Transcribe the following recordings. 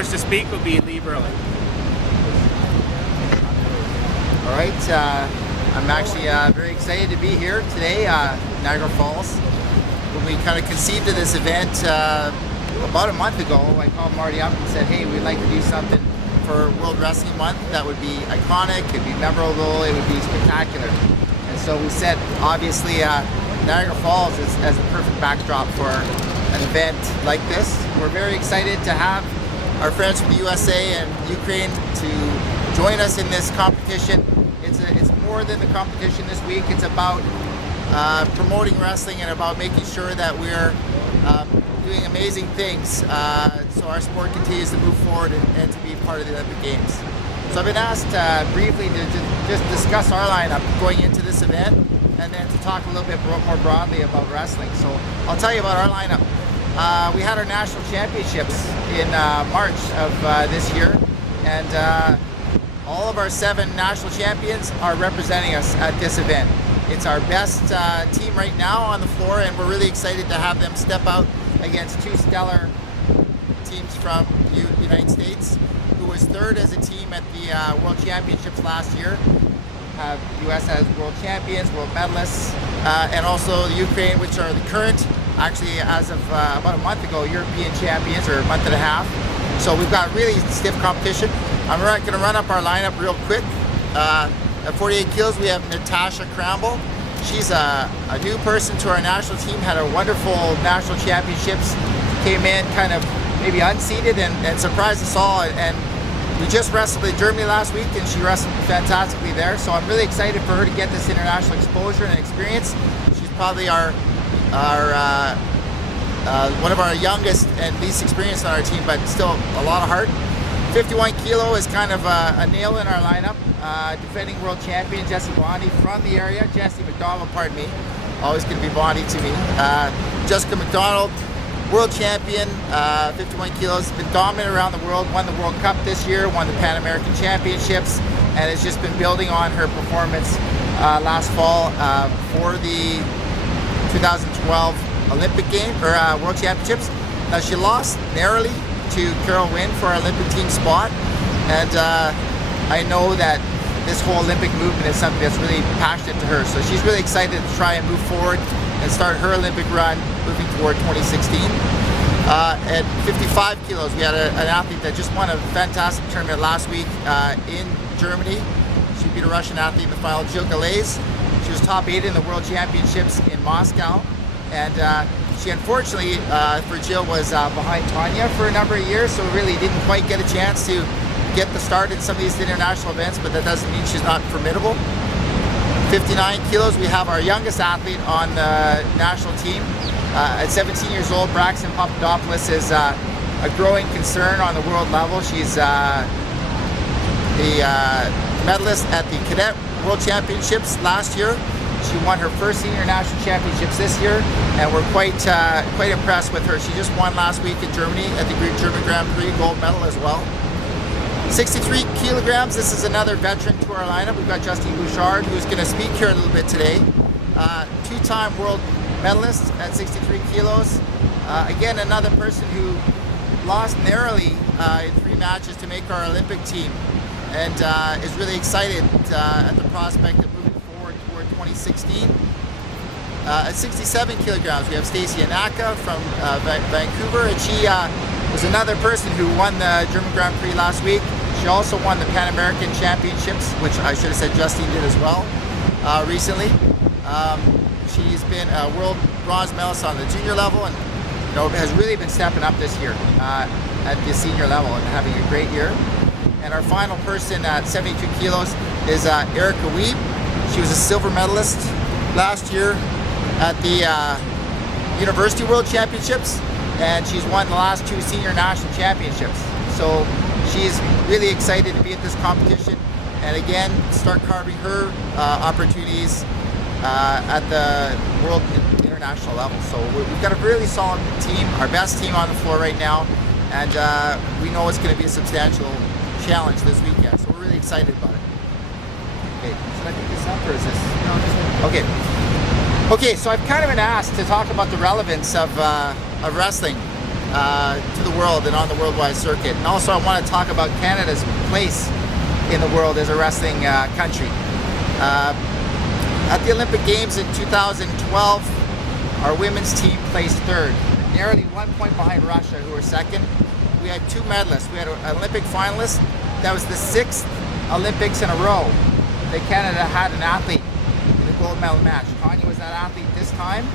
First to speak will be Leigh Vierling. All right, I'm actually very excited to be here today, Niagara Falls. When we kind of conceived of this event about a month ago, I called Marty up and said, hey, we'd like to do something for World Wrestling Month that would be iconic, it'd be memorable, it would be spectacular. And so we said, obviously, Niagara Falls is as the perfect backdrop for an event like this. We're very excited to have our friends from the USA and Ukraine to join us in this competition. It's more than the competition this week. It's about promoting wrestling and about making sure that we're doing amazing things so our sport continues to move forward and to be part of the Olympic Games. So I've been asked briefly to just discuss our lineup going into this event and then to talk a little bit more broadly about wrestling. So I'll tell you about our lineup. We had our national championships in March of this year, and all of our 7 national champions are representing us at this event. It's our best team right now on the floor, and we're really excited to have them step out against 2 stellar teams from the United States, who was 3rd as a team at the World Championships last year. US has world champions, world medalists, and also the Ukraine, which are the current, actually as of about a month ago, European champions, or a month and a half. So we've got really stiff competition. I'm going to run up our lineup real quick. At 48 kilos, we have Natasha Cramble. She's a new person to our national team, had a wonderful national championships, came in kind of maybe unseeded and surprised us all. And we just wrestled in Germany last week, and she wrestled fantastically there. So I'm really excited for her to get this international exposure and experience. She's probably one of our youngest and least experienced on our team, but still a lot of heart. 51 kilo is kind of a nail in our lineup. Defending world champion Jessie Bondi from the area. Jessie McDonald, pardon me. Always going to be Bondi to me. Jessica McDonald, world champion, 51 kilos. Been dominant around the world. Won the World Cup this year. Won the Pan American Championships, and has just been building on her performance last fall for the 2012 Olympic Game or World Championships. Now she lost narrowly to Carol Wynn for our Olympic team spot, and I know that this whole Olympic movement is something that's really passionate to her, so she's really excited to try and move forward and start her Olympic run moving toward 2016. At 55 kilos, we had an athlete that just won a fantastic tournament last week in Germany. She beat a Russian athlete in the final, Jill Galais. She was top 8 in the World Championships in Moscow, and she unfortunately, for Jill, was behind Tanya for a number of years, so really didn't quite get a chance to get the start in some of these international events, but that doesn't mean she's not formidable. 59 kilos, we have our youngest athlete on the national team. At 17 years old, Braxton Papadopoulos is a growing concern on the world level. She's the medalist at the Cadet World Championships last year. She won her first senior national championships this year, and we're quite impressed with her. She just won last week in Germany at the German Grand Prix, gold medal as well. 63 kilograms, this is another veteran to our lineup. We've got Justine Bouchard, who's going to speak here a little bit today. 2-time world medalist at 63 kilos. Again, another person who lost narrowly in 3 matches to make our Olympic team, and is really excited at the prospect of moving forward toward 2016. At 67 kilograms, we have Stacy Anaka from Vancouver, and she was another person who won the German Grand Prix last week. She also won the Pan American Championships, which I should have said Justine did as well, recently. She's been a world bronze medalist on the junior level, and has really been stepping up this year at the senior level and having a great year. And our final person at 72 kilos is Erica Wiebe. She was a silver medalist last year at the University World Championships, and she's won the last 2 senior national championships. So she's really excited to be at this competition and again start carving her opportunities at the world international level. So we've got a really solid team, our best team on the floor right now, and we know it's going to be a substantial challenge this weekend. So we're really excited about it. Okay, should I pick this up or is this? No, just okay. Okay, so I've kind of been asked to talk about the relevance of wrestling to the world and on the worldwide circuit. And also I want to talk about Canada's place in the world as a wrestling country. At the Olympic Games in 2012, our women's team placed third, narrowly 1 point behind Russia, who were second. We had 2 medalists. We had an Olympic finalist. That was the 6th Olympics in a row that Canada had an athlete in the gold medal match. Tanya was that athlete this time.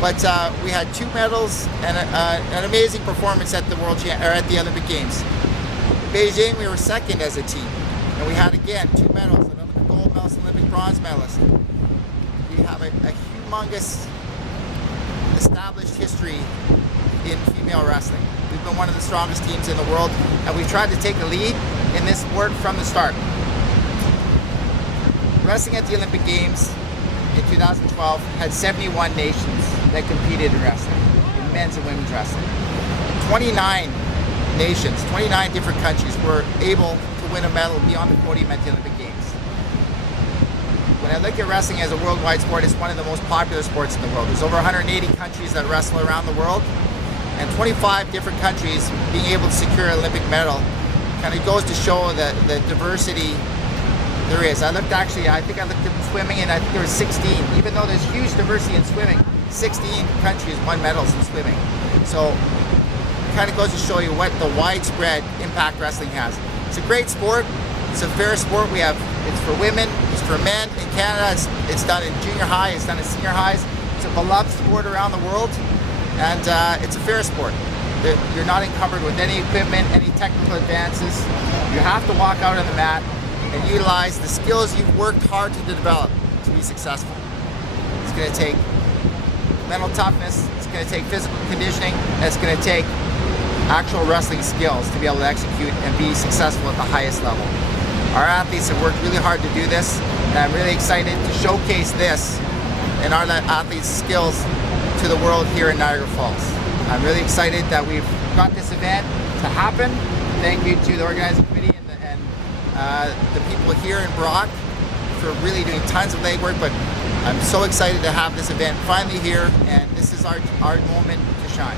But we had 2 medals and an amazing performance at the at the Olympic Games. In Beijing, we were second as a team, and we had again 2 medals, an Olympic gold medalist, an Olympic bronze medalist. We have a humongous established history in female wrestling. We've been one of the strongest teams in the world, and we've tried to take the lead in this sport from the start. Wrestling at the Olympic Games in 2012 had 71 nations that competed in wrestling, in men's and women's wrestling. 29 nations, 29 different countries were able to win a medal, be on the podium at the Olympic Games. When I look at wrestling as a worldwide sport, it's one of the most popular sports in the world. There's over 180 countries that wrestle around the world, and 25 different countries being able to secure an Olympic medal kind of goes to show the diversity there is. I think I looked at swimming, and I think there was 16. Even though there's huge diversity in swimming, 16 countries won medals in swimming. So it kind of goes to show you what the widespread impact wrestling has. It's a great sport. It's a fair sport. It's for women, it's for men. In Canada, it's done in junior high, it's done in senior highs. It's a beloved sport around the world, and it's a fair sport. You're not encumbered with any equipment, any technical advances. You have to walk out on the mat and utilize the skills you've worked hard to develop to be successful. It's going to take mental toughness, it's going to take physical conditioning, and it's going to take actual wrestling skills to be able to execute and be successful at the highest level. Our athletes have worked really hard to do this, and I'm really excited to showcase this and our athletes' skills to the world here in Niagara Falls. I'm really excited that we've got this event to happen. Thank you to the organizing committee and the people here in Brock for really doing tons of legwork, but I'm so excited to have this event finally here, and this is our moment to shine.